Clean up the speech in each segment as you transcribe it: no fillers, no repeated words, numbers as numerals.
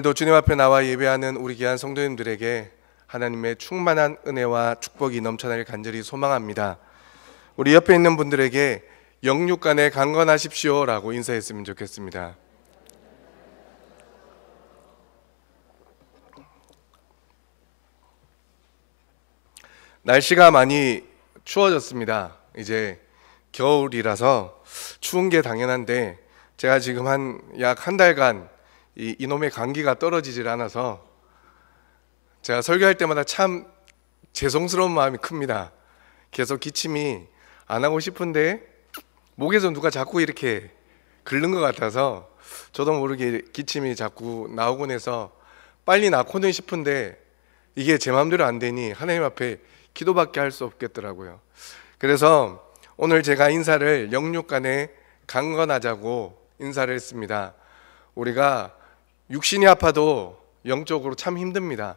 오늘도 주님 앞에 나와 예배하는 우리 귀한 성도님들에게 하나님의 충만한 은혜와 축복이 넘쳐나길 간절히 소망합니다. 우리 옆에 있는 분들에게 영육간에 강건하십시오 라고 인사했으면 좋겠습니다. 날씨가 많이 추워졌습니다. 이제 겨울이라서 추운 게 당연한데 제가 지금 약 한 달간 이놈의 감기가 떨어지질 않아서 제가 설교할 때마다 참 죄송스러운 마음이 큽니다. 계속 기침이 안 하고 싶은데 목에서 누가 자꾸 이렇게 긁는 것 같아서 저도 모르게 기침이 자꾸 나오곤 해서 빨리 낫고는 싶은데 이게 제 마음대로 안 되니 하나님 앞에 기도밖에 할 수 없겠더라고요. 그래서 오늘 제가 인사를 영육간에 강건하자고 인사를 했습니다. 우리가 육신이 아파도 영적으로 참 힘듭니다.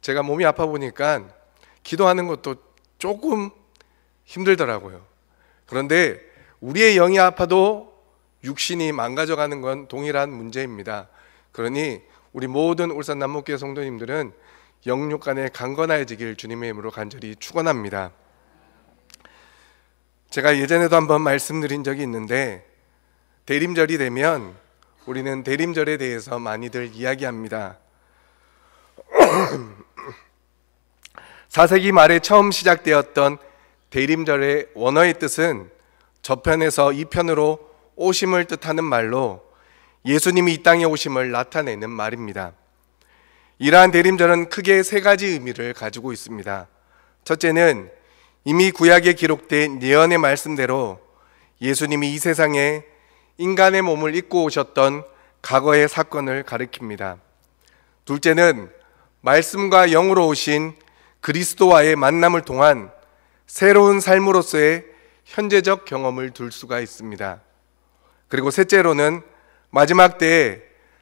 제가 몸이 아파 보니까 기도하는 것도 조금 힘들더라고요. 그런데 우리의 영이 아파도 육신이 망가져가는 건 동일한 문제입니다. 그러니 우리 모든 울산 남목교회 성도님들은 영육간에 강건해지길 주님의 이름으로 간절히 축원합니다. 제가 예전에도 한번 말씀드린 적이 있는데 대림절이 되면 우리는 대림절에 대해서 많이들 이야기합니다. 4세기 말에 처음 시작되었던 대림절의 원어의 뜻은 저편에서 2편으로 오심을 뜻하는 말로 예수님이 이 땅에 오심을 나타내는 말입니다. 이러한 대림절은 크게 세 가지 의미를 가지고 있습니다. 첫째는 이미 구약에 기록된 예언의 말씀대로 예수님이 이 세상에 인간의 몸을 입고 오셨던 과거의 사건을 가리킵니다. 둘째는 말씀과 영으로 오신 그리스도와의 만남을 통한 새로운 삶으로서의 현재적 경험을 둘 수가 있습니다. 그리고 셋째로는 마지막 때에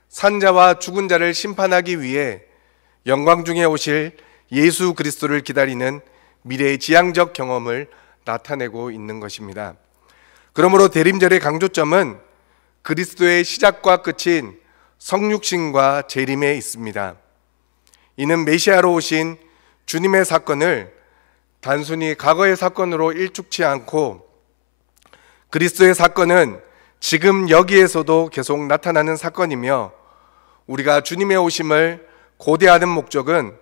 산자와 죽은 자를 심판하기 위해 영광 중에 오실 예수 그리스도를 기다리는 미래의 지향적 경험을 나타내고 있는 것입니다. 그러므로 대림절의 강조점은 그리스도의 시작과 끝인 성육신과 재림에 있습니다. 이는 메시아로 오신 주님의 사건을 단순히 과거의 사건으로 일축치 않고 그리스도의 사건은 지금 여기에서도 계속 나타나는 사건이며 우리가 주님의 오심을 고대하는 목적은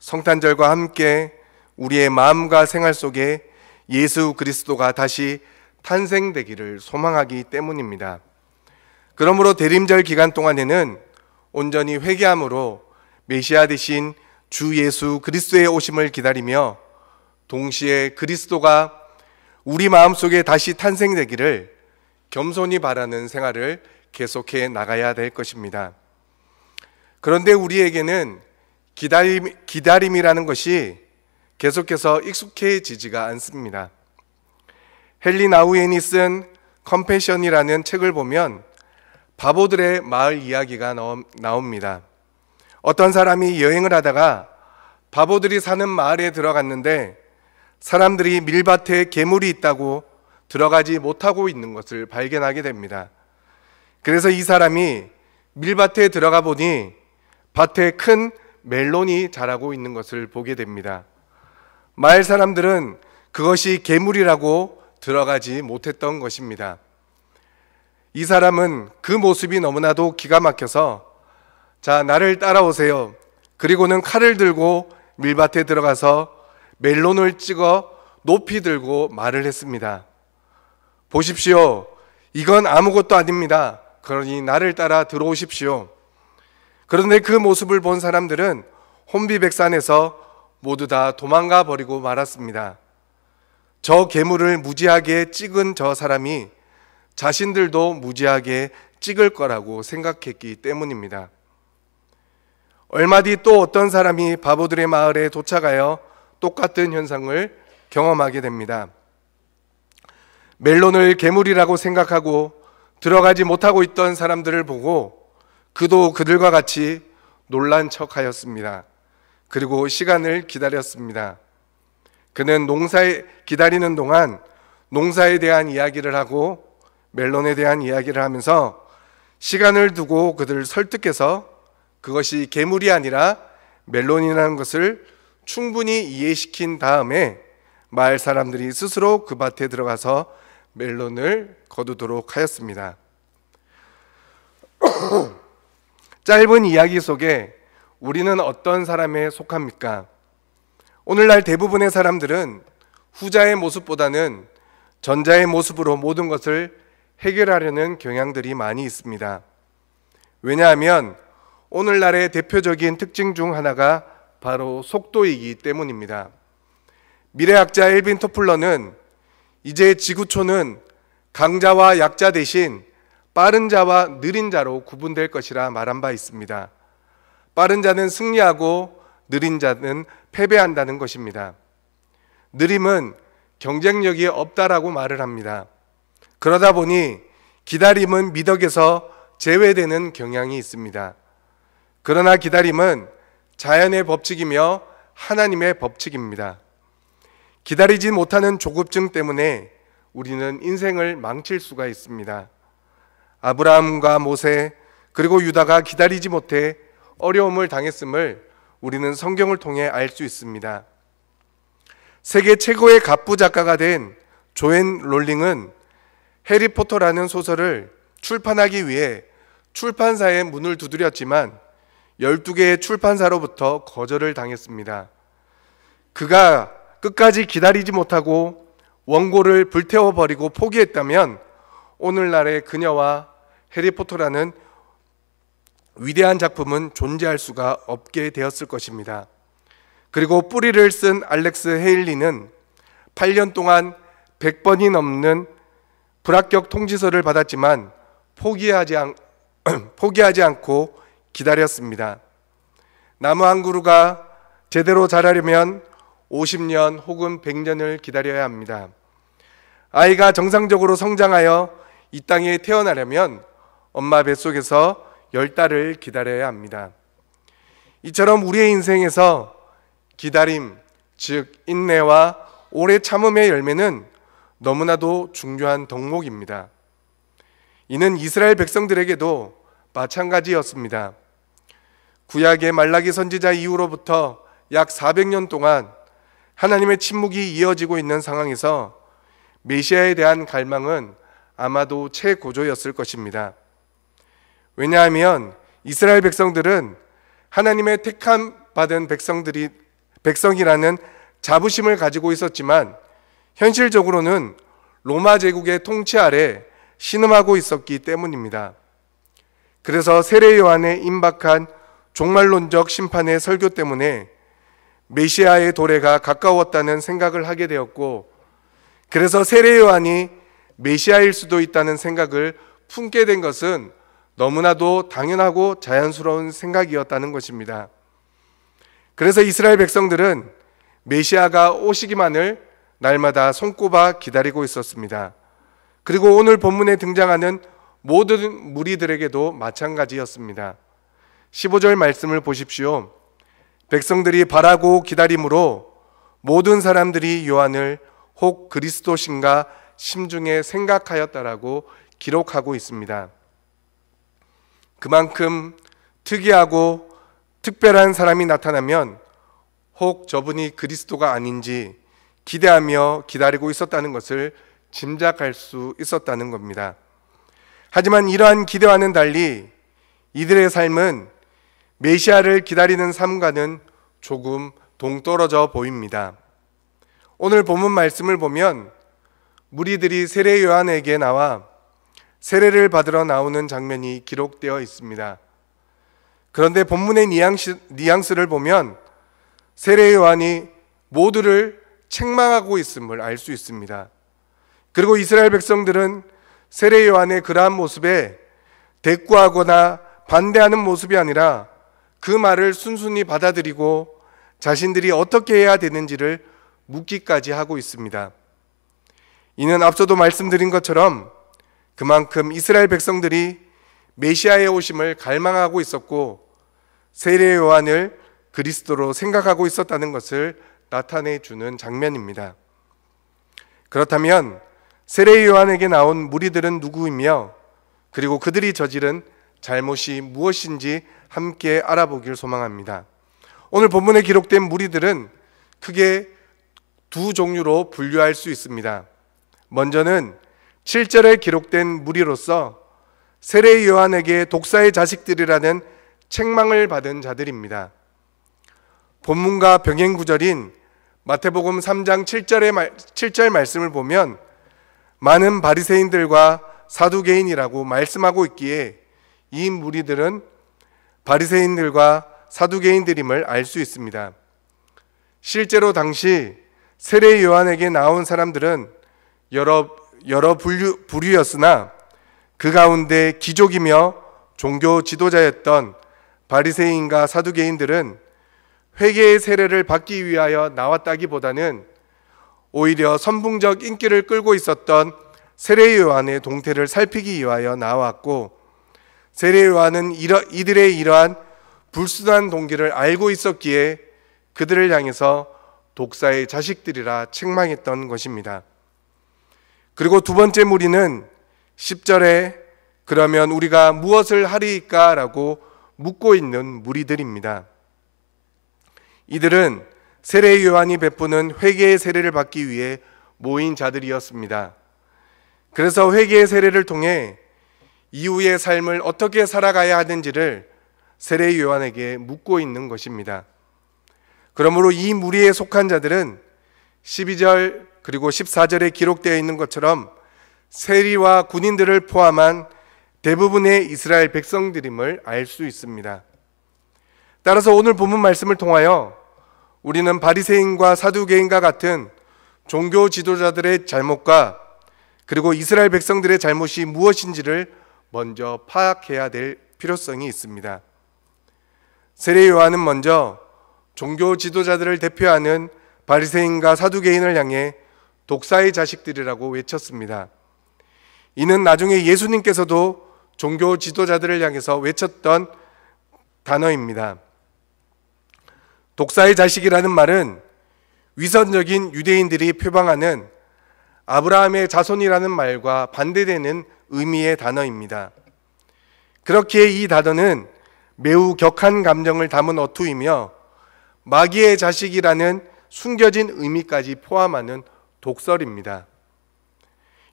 성탄절과 함께 우리의 마음과 생활 속에 예수 그리스도가 다시 탄생되기를 소망하기 때문입니다. 그러므로 대림절 기간 동안에는 온전히 회개함으로 메시아 되신 주 예수 그리스도의 오심을 기다리며 동시에 그리스도가 우리 마음속에 다시 탄생되기를 겸손히 바라는 생활을 계속해 나가야 될 것입니다. 그런데 우리에게는 기다림이라는 것이 계속해서 익숙해지지가 않습니다. 헨리 나우엔이 쓴 컴패션이라는 책을 보면 바보들의 마을 이야기가 나옵니다. 어떤 사람이 여행을 하다가 바보들이 사는 마을에 들어갔는데 사람들이 밀밭에 괴물이 있다고 들어가지 못하고 있는 것을 발견하게 됩니다. 그래서 이 사람이 밀밭에 들어가 보니 밭에 큰 멜론이 자라고 있는 것을 보게 됩니다. 마을 사람들은 그것이 괴물이라고 들어가지 못했던 것입니다. 이 사람은 그 모습이 너무나도 기가 막혀서 자, 나를 따라오세요. 그리고는 칼을 들고 밀밭에 들어가서 멜론을 찍어 높이 들고 말을 했습니다. 보십시오. 이건 아무것도 아닙니다. 그러니 나를 따라 들어오십시오. 그런데 그 모습을 본 사람들은 혼비백산해서 모두 다 도망가 버리고 말았습니다. 저 괴물을 무지하게 찍은 저 사람이 자신들도 무지하게 찍을 거라고 생각했기 때문입니다. 얼마 뒤 또 어떤 사람이 바보들의 마을에 도착하여 똑같은 현상을 경험하게 됩니다. 멜론을 괴물이라고 생각하고 들어가지 못하고 있던 사람들을 보고 그도 그들과 같이 놀란 척하였습니다. 그리고 시간을 기다렸습니다. 그는 기다리는 동안 농사에 대한 이야기를 하고 멜론에 대한 이야기를 하면서 시간을 두고 그들을 설득해서 그것이 괴물이 아니라 멜론이라는 것을 충분히 이해시킨 다음에 마을 사람들이 스스로 그 밭에 들어가서 멜론을 거두도록 하였습니다. 짧은 이야기 속에 우리는 어떤 사람에 속합니까? 오늘날 대부분의 사람들은 후자의 모습보다는 전자의 모습으로 모든 것을 해결하려는 경향들이 많이 있습니다. 왜냐하면 오늘날의 대표적인 특징 중 하나가 바로 속도이기 때문입니다. 미래학자 엘빈 토플러는 이제 지구촌은 강자와 약자 대신 빠른 자와 느린 자로 구분될 것이라 말한 바 있습니다. 빠른 자는 승리하고 느린 자는 패배한다는 것입니다. 느림은 경쟁력이 없다라고 말을 합니다. 그러다 보니 기다림은 미덕에서 제외되는 경향이 있습니다. 그러나 기다림은 자연의 법칙이며 하나님의 법칙입니다. 기다리지 못하는 조급증 때문에 우리는 인생을 망칠 수가 있습니다. 아브라함과 모세 그리고 유다가 기다리지 못해 어려움을 당했음을 우리는 성경을 통해 알 수 있습니다. 세계 최고의 갑부 작가가 된 조앤 롤링은 해리포터라는 소설을 출판하기 위해 출판사의 문을 두드렸지만 12개의 출판사로부터 거절을 당했습니다. 그가 끝까지 기다리지 못하고 원고를 불태워버리고 포기했다면 오늘날의 그녀와 해리포터라는 위대한 작품은 존재할 수가 없게 되었을 것입니다. 그리고 뿌리를 쓴 알렉스 헤일리는 8년 동안 100번이 넘는 불합격 통지서를 받았지만 포기하지 않고 기다렸습니다. 나무 한 그루가 제대로 자라려면 50년 혹은 100년을 기다려야 합니다. 아이가 정상적으로 성장하여 이 땅에 태어나려면 엄마 뱃속에서 10달을 기다려야 합니다. 이처럼 우리의 인생에서 기다림, 즉 인내와 오래 참음의 열매는 너무나도 중요한 덕목입니다. 이는 이스라엘 백성들에게도 마찬가지였습니다. 구약의 말라기 선지자 이후로부터 약 400년 동안 하나님의 침묵이 이어지고 있는 상황에서 메시아에 대한 갈망은 아마도 최고조였을 것입니다. 왜냐하면 이스라엘 백성들은 하나님의 택함 받은 백성이라는 자부심을 가지고 있었지만 현실적으로는 로마 제국의 통치 아래 신음하고 있었기 때문입니다. 그래서 세례 요한의 임박한 종말론적 심판의 설교 때문에 메시아의 도래가 가까웠다는 생각을 하게 되었고, 그래서 세례 요한이 메시아일 수도 있다는 생각을 품게 된 것은 너무나도 당연하고 자연스러운 생각이었다는 것입니다. 그래서 이스라엘 백성들은 메시아가 오시기만을 날마다 손꼽아 기다리고 있었습니다. 그리고 오늘 본문에 등장하는 모든 무리들에게도 마찬가지였습니다. 15절 말씀을 보십시오. 백성들이 바라고 기다림으로 모든 사람들이 요한을 혹 그리스도신가 심중에 생각하였다라고 기록하고 있습니다. 그만큼 특이하고 특별한 사람이 나타나면 혹 저분이 그리스도가 아닌지 기대하며 기다리고 있었다는 것을 짐작할 수 있었다는 겁니다. 하지만 이러한 기대와는 달리 이들의 삶은 메시아를 기다리는 삶과는 조금 동떨어져 보입니다. 오늘 본문 말씀을 보면 무리들이 세례 요한에게 나와 세례를 받으러 나오는 장면이 기록되어 있습니다. 그런데 본문의 뉘앙스를 보면 세례 요한이 모두를 책망하고 있음을 알 수 있습니다. 그리고 이스라엘 백성들은 세례 요한의 그러한 모습에 대꾸하거나 반대하는 모습이 아니라 그 말을 순순히 받아들이고 자신들이 어떻게 해야 되는지를 묻기까지 하고 있습니다. 이는 앞서도 말씀드린 것처럼 그만큼 이스라엘 백성들이 메시아의 오심을 갈망하고 있었고 세례 요한을 그리스도로 생각하고 있었다는 것을 나타내 주는 장면입니다. 그렇다면 세례 요한에게 나온 무리들은 누구이며 그리고 그들이 저지른 잘못이 무엇인지 함께 알아보길 소망합니다. 오늘 본문에 기록된 무리들은 크게 두 종류로 분류할 수 있습니다. 먼저는 7절에 기록된 무리로서 세례 요한에게 독사의 자식들이라는 책망을 받은 자들입니다. 본문과 병행 구절인 마태복음 3장 7절 말씀을 보면 많은 바리새인들과 사두개인이라고 말씀하고 있기에 이 무리들은 바리새인들과 사두개인들임을 알 수 있습니다. 실제로 당시 세례 요한에게 나온 사람들은 여러 부류였으나 그 가운데 기족이며 종교 지도자였던 바리새인과 사두개인들은 회개의 세례를 받기 위하여 나왔다기보다는 오히려 선풍적 인기를 끌고 있었던 세례 요한의 동태를 살피기 위하여 나왔고, 세례 요한은 이들의 이러한 불순한 동기를 알고 있었기에 그들을 향해서 독사의 자식들이라 책망했던 것입니다. 그리고 두 번째 무리는 10절에 그러면 우리가 무엇을 하리이까? 라고 묻고 있는 무리들입니다. 이들은 세례 요한이 베푸는 회개의 세례를 받기 위해 모인 자들이었습니다. 그래서 회개의 세례를 통해 이후의 삶을 어떻게 살아가야 하는지를 세례 요한에게 묻고 있는 것입니다. 그러므로 이 무리에 속한 자들은 12절 그리고 14절에 기록되어 있는 것처럼 세리와 군인들을 포함한 대부분의 이스라엘 백성들임을 알 수 있습니다. 따라서 오늘 본문 말씀을 통하여 우리는 바리새인과 사두개인과 같은 종교 지도자들의 잘못과 그리고 이스라엘 백성들의 잘못이 무엇인지를 먼저 파악해야 될 필요성이 있습니다. 세례 요한은 먼저 종교 지도자들을 대표하는 바리새인과 사두개인을 향해 독사의 자식들이라고 외쳤습니다. 이는 나중에 예수님께서도 종교 지도자들을 향해서 외쳤던 단어입니다. 독사의 자식이라는 말은 위선적인 유대인들이 표방하는 아브라함의 자손이라는 말과 반대되는 의미의 단어입니다. 그렇기에 이 단어는 매우 격한 감정을 담은 어투이며 마귀의 자식이라는 숨겨진 의미까지 포함하는 독설입니다.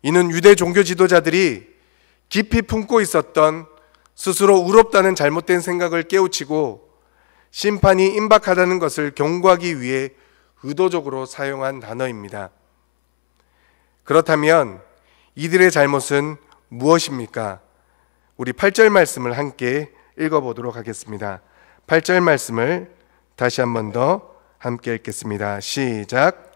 이는 유대 종교 지도자들이 깊이 품고 있었던 스스로 의롭다는 잘못된 생각을 깨우치고 심판이 임박하다는 것을 경고하기 위해 의도적으로 사용한 단어입니다. 그렇다면 이들의 잘못은 무엇입니까? 우리 8절 말씀을 함께 읽어보도록 하겠습니다. 8절 말씀을 다시 한 번 더 함께 읽겠습니다. 시작.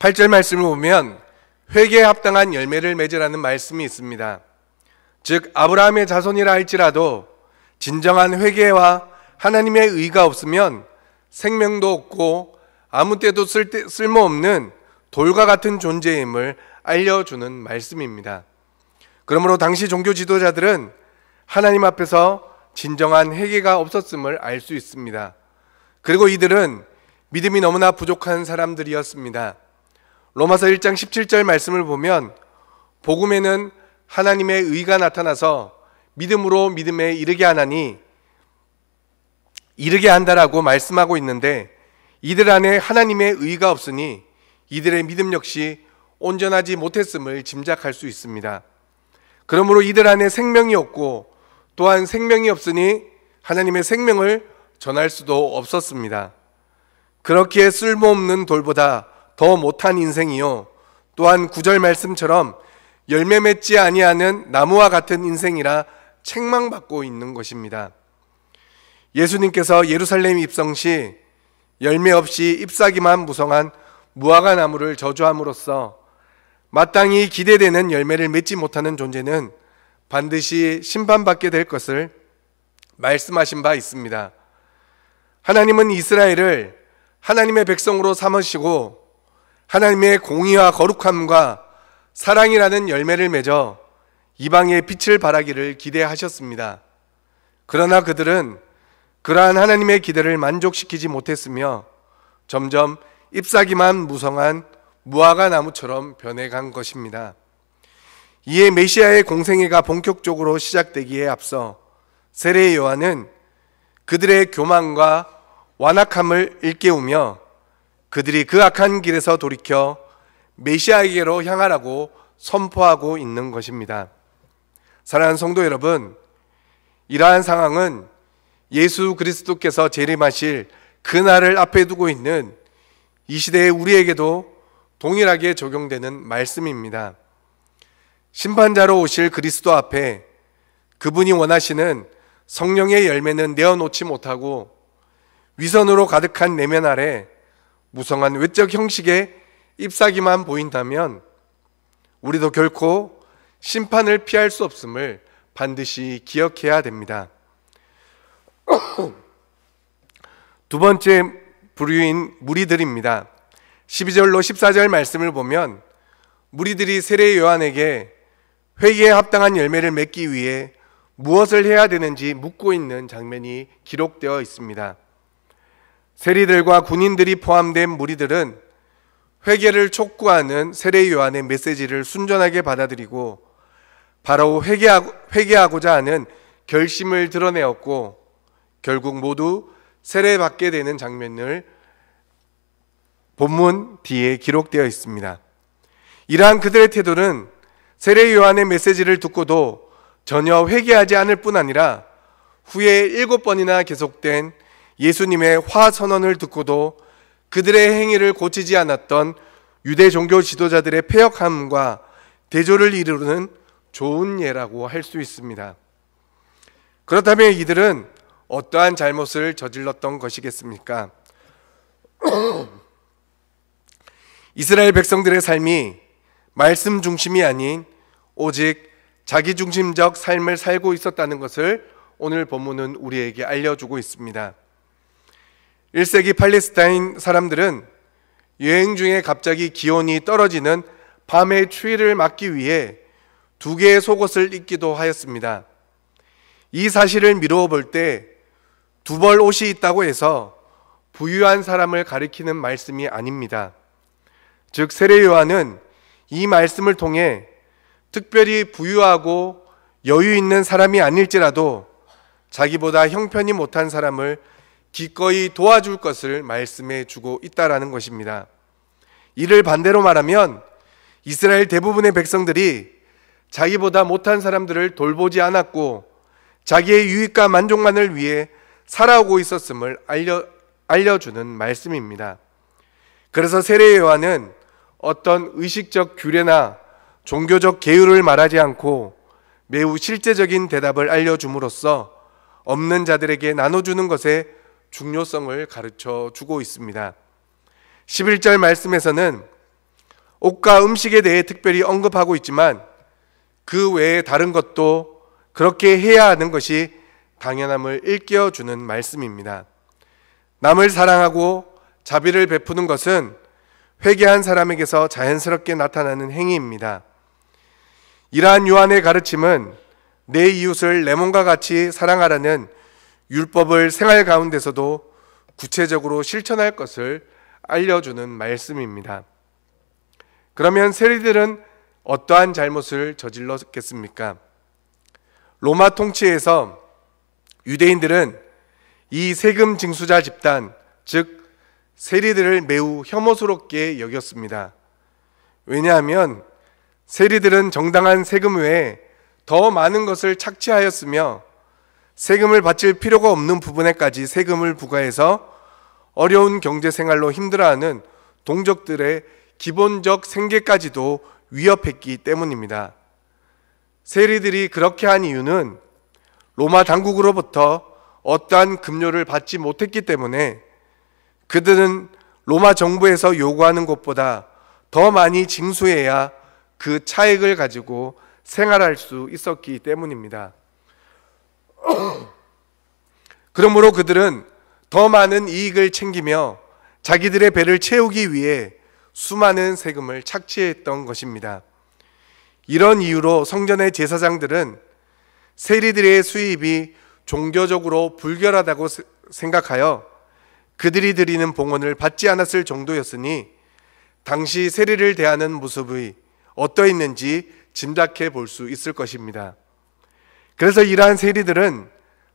팔절 말씀을 보면 회개에 합당한 열매를 맺으라는 말씀이 있습니다. 즉 아브라함의 자손이라 할지라도 진정한 회개와 하나님의 의가 없으면 생명도 없고 아무 때도 쓸모없는 돌과 같은 존재임을 알려주는 말씀입니다. 그러므로 당시 종교 지도자들은 하나님 앞에서 진정한 회개가 없었음을 알 수 있습니다. 그리고 이들은 믿음이 너무나 부족한 사람들이었습니다. 로마서 1장 17절 말씀을 보면 복음에는 하나님의 의가 나타나서 믿음으로 믿음에 이르게 하나니 이르게 한다라고 말씀하고 있는데, 이들 안에 하나님의 의가 없으니 이들의 믿음 역시 온전하지 못했음을 짐작할 수 있습니다. 그러므로 이들 안에 생명이 없고 또한 생명이 없으니 하나님의 생명을 전할 수도 없었습니다. 그렇기에 쓸모없는 돌보다 더 못한 인생이요, 또한 9절 말씀처럼 열매 맺지 아니하는 나무와 같은 인생이라 책망받고 있는 것입니다. 예수님께서 예루살렘 입성 시 열매 없이 잎사귀만 무성한 무화과 나무를 저주함으로써 마땅히 기대되는 열매를 맺지 못하는 존재는 반드시 심판받게 될 것을 말씀하신 바 있습니다. 하나님은 이스라엘을 하나님의 백성으로 삼으시고 하나님의 공의와 거룩함과 사랑이라는 열매를 맺어 이방의 빛을 발하기를 기대하셨습니다. 그러나 그들은 그러한 하나님의 기대를 만족시키지 못했으며 점점 잎사귀만 무성한 무화과 나무처럼 변해간 것입니다. 이에 메시아의 공생애가 본격적으로 시작되기에 앞서 세례 요한은 그들의 교만과 완악함을 일깨우며 그들이 그 악한 길에서 돌이켜 메시아에게로 향하라고 선포하고 있는 것입니다. 사랑하는 성도 여러분, 이러한 상황은 예수 그리스도께서 재림하실 그날을 앞에 두고 있는 이 시대의 우리에게도 동일하게 적용되는 말씀입니다. 심판자로 오실 그리스도 앞에 그분이 원하시는 성령의 열매는 내어놓지 못하고 위선으로 가득한 내면 아래 무성한 외적 형식의 잎사귀만 보인다면 우리도 결코 심판을 피할 수 없음을 반드시 기억해야 됩니다. 두 번째 부류인 무리들입니다. 12절로 14절 말씀을 보면 무리들이 세례 요한에게 회개에 합당한 열매를 맺기 위해 무엇을 해야 되는지 묻고 있는 장면이 기록되어 있습니다. 세리들과 군인들이 포함된 무리들은 회개를 촉구하는 세례 요한의 메시지를 순전하게 받아들이고 바로 회개하고자 하는 결심을 드러내었고 결국 모두 세례받게 되는 장면을 본문 뒤에 기록되어 있습니다. 이러한 그들의 태도는 세례 요한의 메시지를 듣고도 전혀 회개하지 않을 뿐 아니라 후에 7번이나 계속된 예수님의 화선언을 듣고도 그들의 행위를 고치지 않았던 유대 종교 지도자들의 패역함과 대조를 이루는 좋은 예라고 할 수 있습니다. 그렇다면 이들은 어떠한 잘못을 저질렀던 것이겠습니까? 이스라엘 백성들의 삶이 말씀 중심이 아닌 오직 자기 중심적 삶을 살고 있었다는 것을 오늘 본문은 우리에게 알려주고 있습니다. 1세기 팔레스타인 사람들은 여행 중에 갑자기 기온이 떨어지는 밤의 추위를 막기 위해 2개의 속옷을 입기도 하였습니다. 이 사실을 미루어 볼 때 2벌 옷이 있다고 해서 부유한 사람을 가리키는 말씀이 아닙니다. 즉 세례 요한은 이 말씀을 통해 특별히 부유하고 여유 있는 사람이 아닐지라도 자기보다 형편이 못한 사람을 기꺼이 도와줄 것을 말씀해 주고 있다라는 것입니다. 이를 반대로 말하면 이스라엘 대부분의 백성들이 자기보다 못한 사람들을 돌보지 않았고 자기의 유익과 만족만을 위해 살아오고 있었음을 알려주는 말씀입니다. 그래서 세례 요한은 어떤 의식적 규례나 종교적 계율을 말하지 않고 매우 실제적인 대답을 알려줌으로써 없는 자들에게 나눠주는 것의 중요성을 가르쳐 주고 있습니다. 11절 말씀에서는 옷과 음식에 대해 특별히 언급하고 있지만 그 외에 다른 것도 그렇게 해야 하는 것이 당연함을 일깨워주는 말씀입니다. 남을 사랑하고 자비를 베푸는 것은 회개한 사람에게서 자연스럽게 나타나는 행위입니다. 이러한 요한의 가르침은 내 이웃을 내 몸과 같이 사랑하라는 율법을 생활 가운데서도 구체적으로 실천할 것을 알려주는 말씀입니다. 그러면 세리들은 어떠한 잘못을 저질렀겠습니까? 로마 통치에서 유대인들은 이 세금 징수자 집단, 즉 세리들을 매우 혐오스럽게 여겼습니다. 왜냐하면 세리들은 정당한 세금 외에 더 많은 것을 착취하였으며 세금을 바칠 필요가 없는 부분에까지 세금을 부과해서 어려운 경제생활로 힘들어하는 동족들의 기본적 생계까지도 위협했기 때문입니다. 세리들이 그렇게 한 이유는 로마 당국으로부터 어떠한 급료를 받지 못했기 때문에 그들은 로마 정부에서 요구하는 것보다 더 많이 징수해야 그 차액을 가지고 생활할 수 있었기 때문입니다. 그러므로 그들은 더 많은 이익을 챙기며 자기들의 배를 채우기 위해 수많은 세금을 착취했던 것입니다. 이런 이유로 성전의 제사장들은 세리들의 수입이 종교적으로 불결하다고 생각하여 그들이 드리는 봉헌을 받지 않았을 정도였으니 당시 세리를 대하는 모습이 어떠했는지 짐작해 볼 수 있을 것입니다. 그래서 이러한 세리들은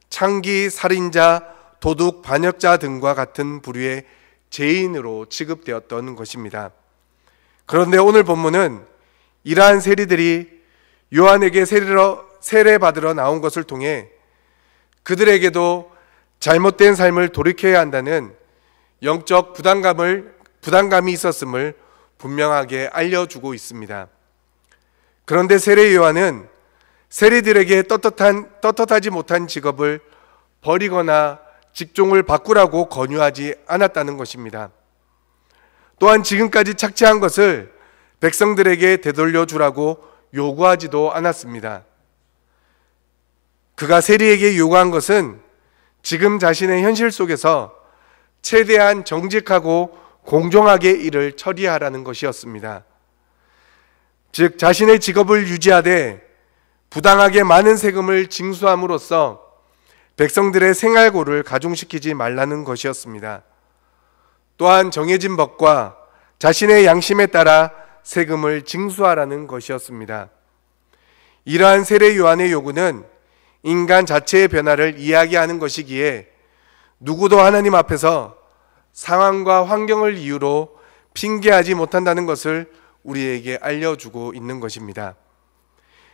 창기, 살인자, 도둑, 반역자 등과 같은 부류의 죄인으로 취급되었던 것입니다. 그런데 오늘 본문은 이러한 세리들이 요한에게 세례받으러 나온 것을 통해 그들에게도 잘못된 삶을 돌이켜야 한다는 영적 부담감이 있었음을 분명하게 알려주고 있습니다. 그런데 세례 요한은 세리들에게 떳떳하지 못한 직업을 버리거나 직종을 바꾸라고 권유하지 않았다는 것입니다. 또한 지금까지 착취한 것을 백성들에게 되돌려 주라고 요구하지도 않았습니다. 그가 세리에게 요구한 것은 지금 자신의 현실 속에서 최대한 정직하고 공정하게 일을 처리하라는 것이었습니다. 즉 자신의 직업을 유지하되 부당하게 많은 세금을 징수함으로써 백성들의 생활고를 가중시키지 말라는 것이었습니다. 또한 정해진 법과 자신의 양심에 따라 세금을 징수하라는 것이었습니다. 이러한 세례 요한의 요구는 인간 자체의 변화를 이야기하는 것이기에 누구도 하나님 앞에서 상황과 환경을 이유로 핑계하지 못한다는 것을 우리에게 알려주고 있는 것입니다.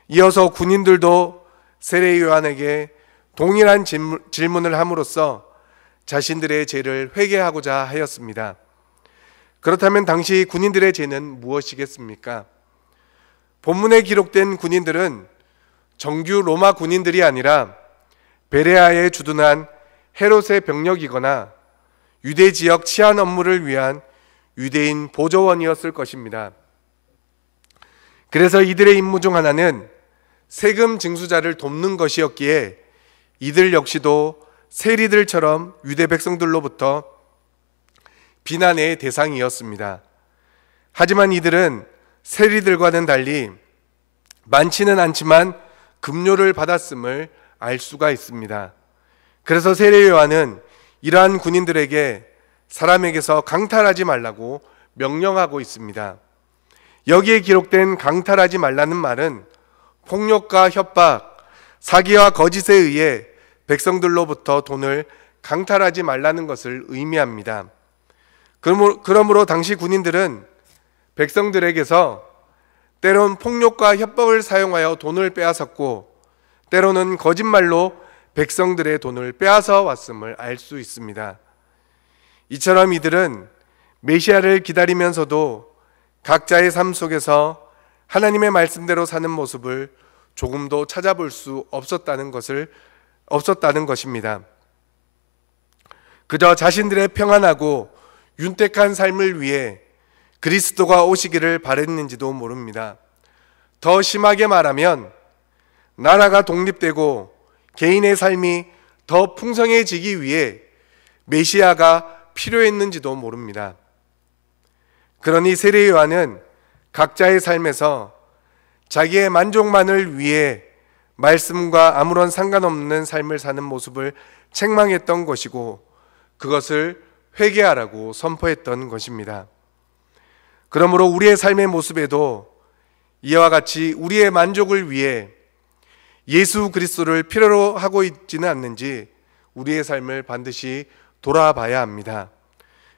이어서 군인들도 세례 요한에게 동일한 질문을 함으로써 자신들의 죄를 회개하고자 하였습니다. 그렇다면 당시 군인들의 죄는 무엇이겠습니까? 본문에 기록된 군인들은 정규 로마 군인들이 아니라 베레아에 주둔한 헤롯의 병력이거나 유대 지역 치안 업무를 위한 유대인 보조원이었을 것입니다. 그래서 이들의 임무 중 하나는 세금 징수자를 돕는 것이었기에 이들 역시도 세리들처럼 유대 백성들로부터 비난의 대상이었습니다. 하지만 이들은 세리들과는 달리 많지는 않지만 급료를 받았음을 알 수가 있습니다. 그래서 세례 요한은 이러한 군인들에게 사람에게서 강탈하지 말라고 명령하고 있습니다. 여기에 기록된 강탈하지 말라는 말은 폭력과 협박, 사기와 거짓에 의해 백성들로부터 돈을 강탈하지 말라는 것을 의미합니다. 그러므로 당시 군인들은 백성들에게서 때론 폭력과 협박을 사용하여 돈을 빼앗았고 때로는 거짓말로 백성들의 돈을 빼앗아 왔음을 알 수 있습니다. 이처럼 이들은 메시아를 기다리면서도 각자의 삶 속에서 하나님의 말씀대로 사는 모습을 조금도 찾아볼 수 없었다는 것입니다. 그저 자신들의 평안하고 윤택한 삶을 위해 그리스도가 오시기를 바랬는지도 모릅니다. 더 심하게 말하면 나라가 독립되고 개인의 삶이 더 풍성해지기 위해 메시아가 필요했는지도 모릅니다. 그러니 세례 요한은 각자의 삶에서 자기의 만족만을 위해 말씀과 아무런 상관없는 삶을 사는 모습을 책망했던 것이고 그것을 회개하라고 선포했던 것입니다. 그러므로 우리의 삶의 모습에도 이와 같이 우리의 만족을 위해 예수 그리스도를 필요로 하고 있지는 않는지 우리의 삶을 반드시 돌아봐야 합니다.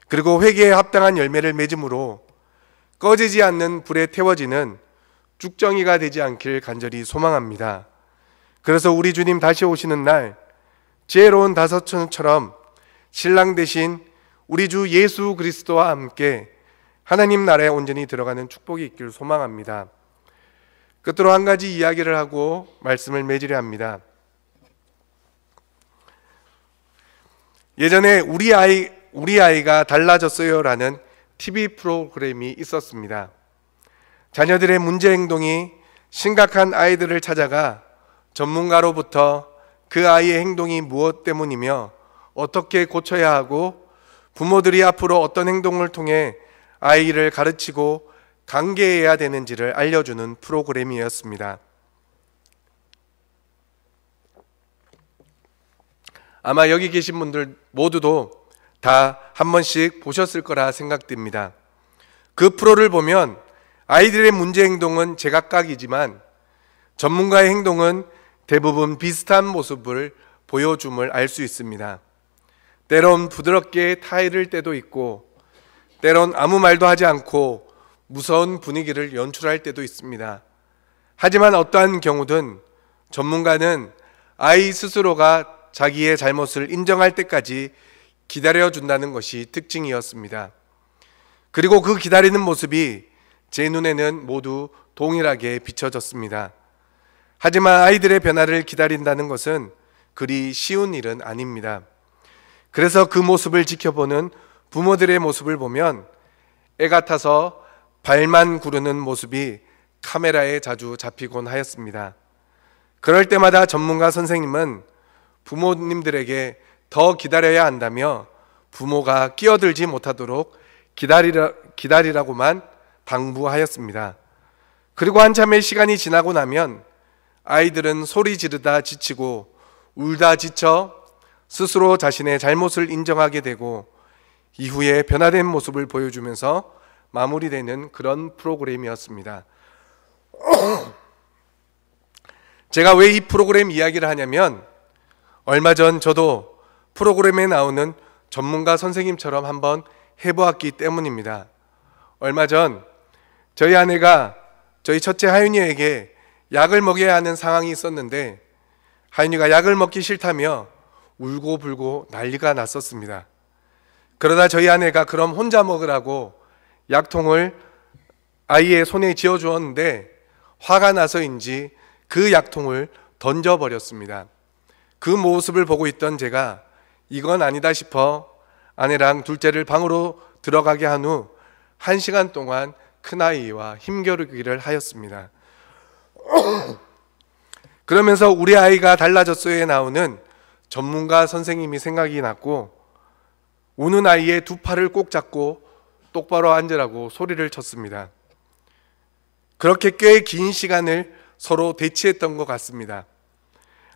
그리고 회개에 합당한 열매를 맺음으로 꺼지지 않는 불에 태워지는 쭉정이가 되지 않길 간절히 소망합니다. 그래서 우리 주님 다시 오시는 날 지혜로운 다섯처럼 신랑 되신 우리 주 예수 그리스도와 함께 하나님 나라에 온전히 들어가는 축복이 있기를 소망합니다. 끝으로 한 가지 이야기를 하고 말씀을 맺으려 합니다. 예전에 우리 아이가 달라졌어요라는 TV 프로그램이 있었습니다. 자녀들의 문제 행동이 심각한 아이들을 찾아가 전문가로부터 그 아이의 행동이 무엇 때문이며 어떻게 고쳐야 하고 부모들이 앞으로 어떤 행동을 통해 아이를 가르치고 관계해야 되는지를 알려주는 프로그램이었습니다. 아마 여기 계신 분들 모두도 다 한 번씩 보셨을 거라 생각됩니다. 그 프로를 보면 아이들의 문제 행동은 제각각이지만 전문가의 행동은 대부분 비슷한 모습을 보여줌을 알 수 있습니다. 때론 부드럽게 타이를 때도 있고, 때론 아무 말도 하지 않고 무서운 분위기를 연출할 때도 있습니다. 하지만 어떠한 경우든 전문가는 아이 스스로가 자기의 잘못을 인정할 때까지 기다려준다는 것이 특징이었습니다. 그리고 그 기다리는 모습이 제 눈에는 모두 동일하게 비춰졌습니다. 하지만 아이들의 변화를 기다린다는 것은 그리 쉬운 일은 아닙니다. 그래서 그 모습을 지켜보는 부모들의 모습을 보면 애 같아서 발만 구르는 모습이 카메라에 자주 잡히곤 하였습니다. 그럴 때마다 전문가 선생님은 부모님들에게 더 기다려야 한다며 부모가 끼어들지 못하도록 기다리라고만 당부하였습니다. 그리고 한참의 시간이 지나고 나면 아이들은 소리 지르다 지치고 울다 지쳐 스스로 자신의 잘못을 인정하게 되고 이후에 변화된 모습을 보여주면서 마무리되는 그런 프로그램이었습니다. 제가 왜 이 프로그램 이야기를 하냐면 얼마 전 저도 프로그램에 나오는 전문가 선생님처럼 한번 해보았기 때문입니다. 얼마 전 저희 아내가 저희 첫째 하윤이에게 약을 먹여야 하는 상황이 있었는데 하윤이가 약을 먹기 싫다며 울고불고 난리가 났었습니다. 그러다 저희 아내가 그럼 혼자 먹으라고 약통을 아이의 손에 쥐어주었는데 화가 나서인지 그 약통을 던져버렸습니다. 그 모습을 보고 있던 제가 이건 아니다 싶어 아내랑 둘째를 방으로 들어가게 한 후 1시간 동안 큰아이와 힘겨루기를 하였습니다. 그러면서 우리 아이가 달라졌어요에 나오는 전문가 선생님이 생각이 났고 우는 아이의 두 팔을 꼭 잡고 똑바로 앉으라고 소리를 쳤습니다. 그렇게 꽤 긴 시간을 서로 대치했던 것 같습니다.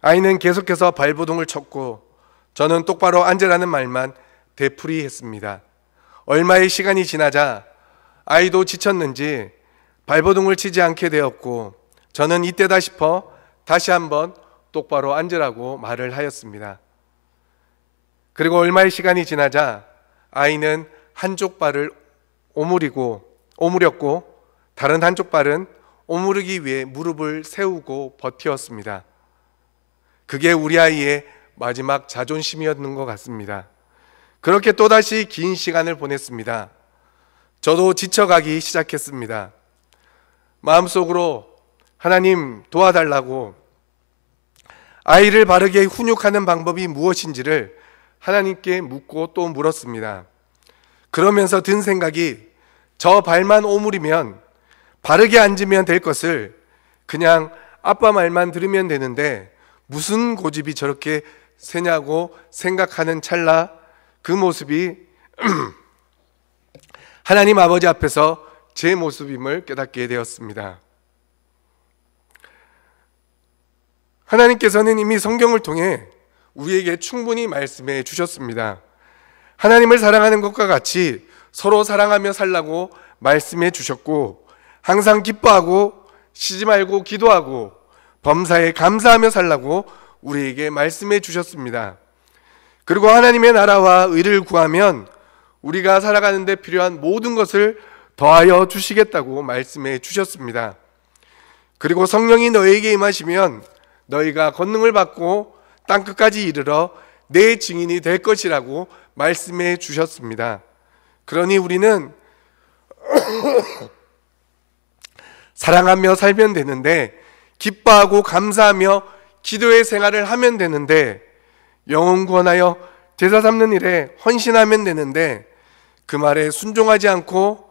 아이는 계속해서 발버둥을 쳤고 저는 똑바로 앉으라는 말만 되풀이했습니다. 얼마의 시간이 지나자 아이도 지쳤는지 발버둥을 치지 않게 되었고 저는 이때다 싶어 다시 한번 똑바로 앉으라고 말을 하였습니다. 그리고 얼마의 시간이 지나자 아이는 한쪽 발을 오므렸고 다른 한쪽 발은 오므리기 위해 무릎을 세우고 버티었습니다. 그게 우리 아이의 마지막 자존심이었는 것 같습니다. 그렇게 또다시 긴 시간을 보냈습니다. 저도 지쳐가기 시작했습니다. 마음속으로 하나님 도와달라고 아이를 바르게 훈육하는 방법이 무엇인지를 하나님께 묻고 또 물었습니다. 그러면서 든 생각이 저 발만 오므리면 바르게 앉으면 될 것을 그냥 아빠 말만 들으면 되는데 무슨 고집이 저렇게 세냐고 생각하는 찰나 그 모습이 하나님 아버지 앞에서 제 모습임을 깨닫게 되었습니다. 하나님께서는 이미 성경을 통해 우리에게 충분히 말씀해 주셨습니다. 하나님을 사랑하는 것과 같이 서로 사랑하며 살라고 말씀해 주셨고 항상 기뻐하고 쉬지 말고 기도하고 범사에 감사하며 살라고 우리에게 말씀해 주셨습니다. 그리고 하나님의 나라와 의를 구하면 우리가 살아가는 데 필요한 모든 것을 더하여 주시겠다고 말씀해 주셨습니다. 그리고 성령이 너희에게 임하시면 너희가 권능을 받고 땅끝까지 이르러 내 증인이 될 것이라고 말씀해 주셨습니다. 그러니 우리는 사랑하며 살면 되는데 기뻐하고 감사하며 기도의 생활을 하면 되는데 영혼 구원하여 제사 삼는 일에 헌신하면 되는데 그 말에 순종하지 않고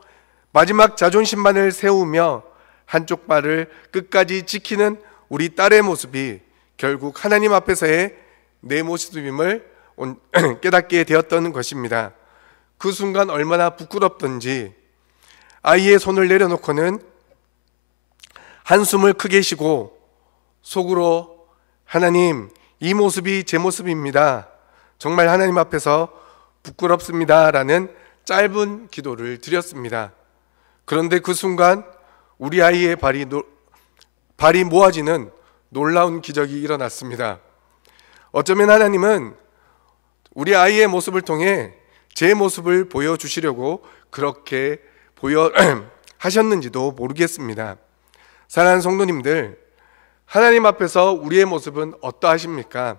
마지막 자존심만을 세우며 한쪽 발을 끝까지 지키는 우리 딸의 모습이 결국 하나님 앞에서의 내 모습임을 깨닫게 되었던 것입니다. 그 순간 얼마나 부끄럽던지 아이의 손을 내려놓고는 한숨을 크게 쉬고 속으로 하나님 이 모습이 제 모습입니다. 정말 하나님 앞에서 부끄럽습니다라는 짧은 기도를 드렸습니다. 그런데 그 순간 우리 아이의 발이 모아지는 놀라운 기적이 일어났습니다. 어쩌면 하나님은 우리 아이의 모습을 통해 제 모습을 보여주시려고 그렇게 하셨는지도 모르겠습니다. 사랑하는 성도님들, 하나님 앞에서 우리의 모습은 어떠하십니까?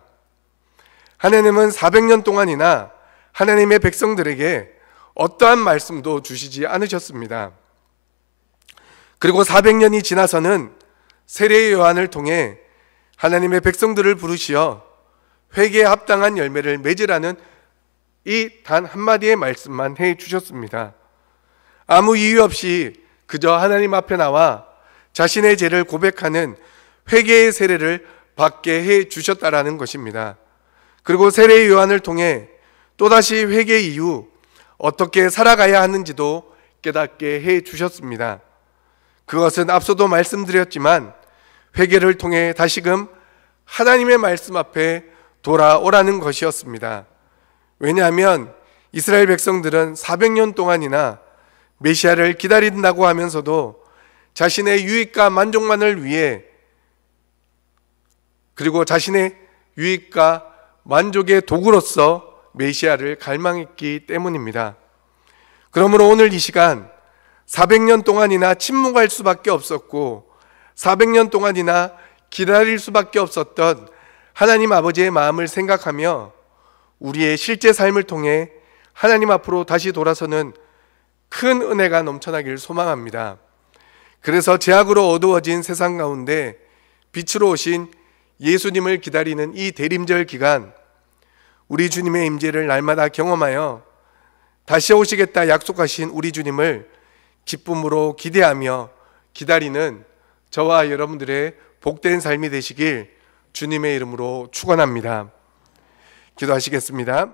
하나님은 400년 동안이나 하나님의 백성들에게 어떠한 말씀도 주시지 않으셨습니다. 그리고 400년이 지나서는 세례 요한을 통해 하나님의 백성들을 부르시어 회개에 합당한 열매를 맺으라는 이 단 한마디의 말씀만 해 주셨습니다. 아무 이유 없이 그저 하나님 앞에 나와 자신의 죄를 고백하는 회개의 세례를 받게 해 주셨다라는 것입니다. 그리고 세례 요한을 통해 또다시 회개 이후 어떻게 살아가야 하는지도 깨닫게 해 주셨습니다. 그것은 앞서도 말씀드렸지만 회개를 통해 다시금 하나님의 말씀 앞에 돌아오라는 것이었습니다. 왜냐하면 이스라엘 백성들은 400년 동안이나 메시아를 기다린다고 하면서도 자신의 유익과 만족만을 위해, 그리고 자신의 유익과 만족의 도구로서 메시아를 갈망했기 때문입니다. 그러므로 오늘 이 시간 400년 동안이나 침묵할 수밖에 없었고 400년 동안이나 기다릴 수밖에 없었던 하나님 아버지의 마음을 생각하며 우리의 실제 삶을 통해 하나님 앞으로 다시 돌아서는 큰 은혜가 넘쳐나길 소망합니다. 그래서 죄악으로 어두워진 세상 가운데 빛으로 오신 예수님을 기다리는 이 대림절 기간, 우리 주님의 임재를 날마다 경험하여 다시 오시겠다 약속하신 우리 주님을 기쁨으로 기대하며 기다리는 저와 여러분들의 복된 삶이 되시길 주님의 이름으로 축원합니다. 기도하시겠습니다.